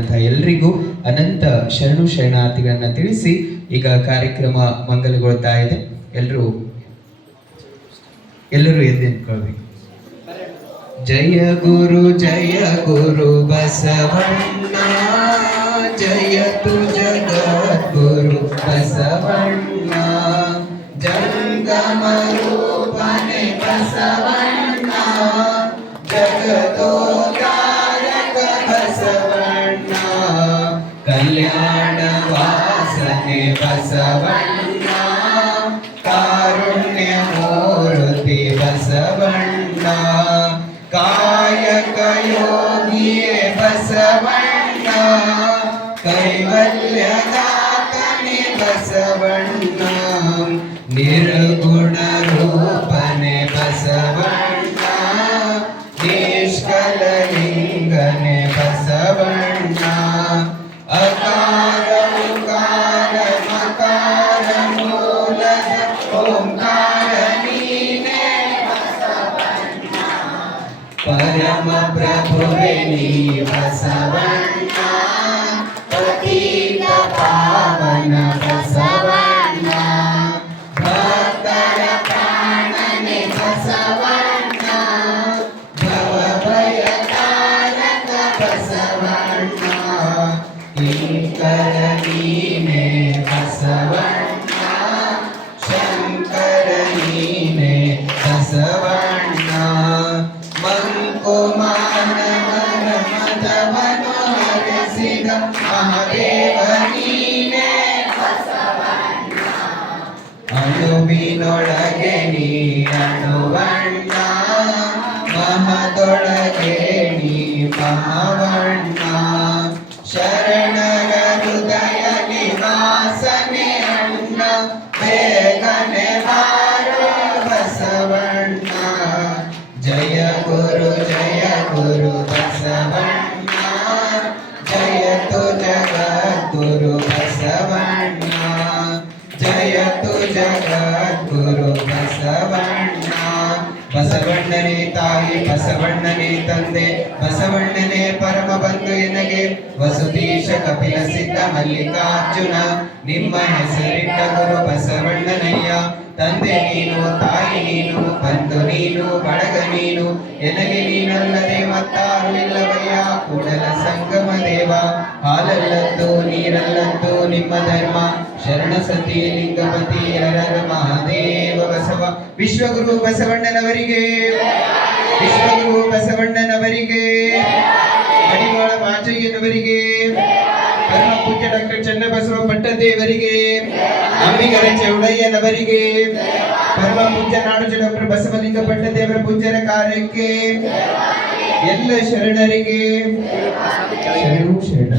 ಅಂತ ಎಲ್ರಿಗೂ ಅನಂತ ಶರಣು ಶರಣಾರ್ಥಿಗಳನ್ನ ತಿಳಿಸಿ ಈಗ ಕಾರ್ಯಕ್ರಮ ಮಂಗಲಗೊಳ್ತಾ ಇದೆ. ಎಲ್ಲರೂ ಎಲ್ಲರೂ ಎದ್ದು ನಿಂತ್ಕೊಳ್ಬೇಕು ಜಯ ಗುರು ಜಯ ಗುರು ಬಸವಣ್ಣ ಜಯತು ಜಗದ್ಗುರು कल्याणवासने बसवण्ण कारुण्यमूर्ति बसवण्ण कायकयोगिये बसवण्ण कैवल्यदातने बसवण्ण निर्गुणरूपने बसवण्ण। పరమ ప్రభువే నీవ సవన్న పతిత పావన బసవన్న భక్తర ప్రాణనే బసవన్న భవభయ తారక బసవన్న ఇంకర నీనే బసవన్న శంకర నీనే బసవన్న ಅಣುವಿನೊಳಗೆ ನೀ ಅಣುವಣ್ಣ ಮಹದೊಳಗೆ ನೀ ಮಹವಣ್ಣ. ಶರಣರ ಹೃದಯ ನಿವಾಸನೆ ಅಣ್ಣ ಬೇಗನೆ ಬಾರೋ ಬಸವಣ್ಣ. ಜಯ ಗುರು ಜಯ ಗುರು. ಜಗದ್ಗುರು ಬಸವಣ್ಣ. ಜಯತು ಜಗದ್ಗುರು ಬಸವಣ್ಣ. ಬಸವಣ್ಣನೇ ತಾಯಿ ಬಸವಣ್ಣನೇ ತಂದೆ ಬಸವಣ್ಣನೇ ಬಂಧು ಎನಗೆ? ವಸುದೀಶ ಕಪಿಲ ಸಿದ್ಧ ಮಲ್ಲಿಕಾರ್ಜುನ, ನಿಮ್ಮ ಹೆಸರಿಟ್ಟ ಗುರು ಬಸವಣ್ಣನಯ್ಯ. ತಂದೆ ನೀನು, ತಾಯಿ ನೀನು, ಬಂಧು ನೀನು, ಬಳಗ ನೀನು. ಎನಗೆ ನೀನಲ್ಲದೆ ಮತ್ತಾರು ಇಲ್ಲವಯ್ಯ? ಕೂಡಲ ಸಂಗಮ ದೇವ. ಹಾಲಲ್ಲದ್ದು, ನೀರಲ್ಲದ್ದು ನಿಮ್ಮ ಧರ್ಮ. ಶರಣ ಸತಿ ಲಿಂಗಪತಿ ಹರರ ಮಹಾದೇವ ಬಸವ. ವಿಶ್ವಗುರು ಬಸವಣ್ಣನವರಿಗೆ. ವಿಶ್ವಗುರು ಬಸವಣ್ಣನವರಿಗೆ. ಮಾಚಯ್ಯನವರಿಗೆ ಪರಮ ಪೂಜ್ಯ ಡಾಕ್ಟರ್ ಚನ್ನಬಸವ ಪಟ್ಟದೇವರಿಗೆ ಅಂಬಿಗರ ಚೌಡಯ್ಯನವರಿಗೆ ಪರಮ ಪೂಜ್ಯ ನಾಡುಜ ಡಾಕ್ಟರ್ ಬಸವಲಿಂಗ ಪಟ್ಟದೇವರ ಪೂಜ್ಯರ ಕಾರ್ಯಕ್ಕೆ ಎಲ್ಲ ಶರಣರಿಗೆ ಶರಣು ಶರಣ